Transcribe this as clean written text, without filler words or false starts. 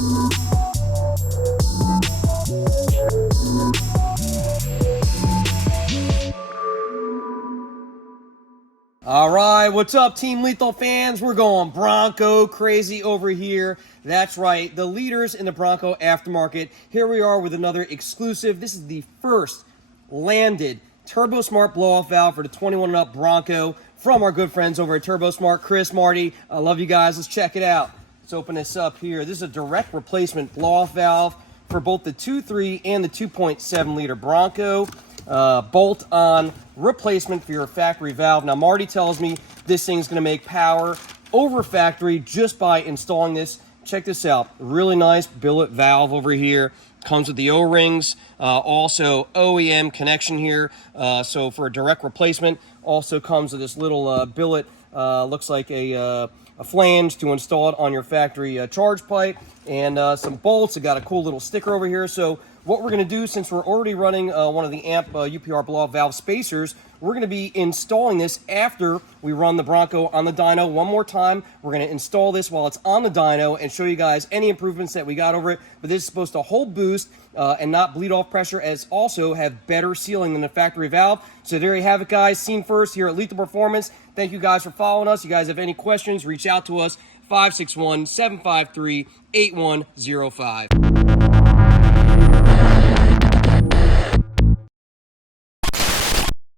All right, what's up, Team Lethal fans? We're going Bronco crazy over here. That's right, the leaders in the Bronco aftermarket. Here we are with another exclusive. This is the first landed Turbosmart blow-off valve for the 21 and up Bronco from our good friends over at Turbosmart. Chris, Marty, I love you guys. Let's check it out. Let's open this up here. This is a direct replacement blow-off valve for both the 2.3 and the 2.7 liter Bronco. Bolt-on replacement for your factory valve. Now, Marty tells me this thing's going to make power over factory just by installing this. Check this out. Really nice billet valve over here. Comes with the O-rings, also OEM connection here. So for a direct replacement, also comes with this little billet. Looks like a flange to install it on your factory charge pipe, and some bolts. It got a cool little sticker over here. So what we're going to do, since we're already running one of the AMP UPR blow-off valve spacers, we're going to be installing this after we run the Bronco on the dyno one more time. We're going to install this while it's on the dyno and show you guys any improvements that we got over it. But this is supposed to hold boost and not bleed off pressure, as also have better sealing than the factory valve. So there you have it, guys. Seen first here at Lethal Performance. Thank you guys for following us. You guys have any questions, reach out to us, 561-753-8105.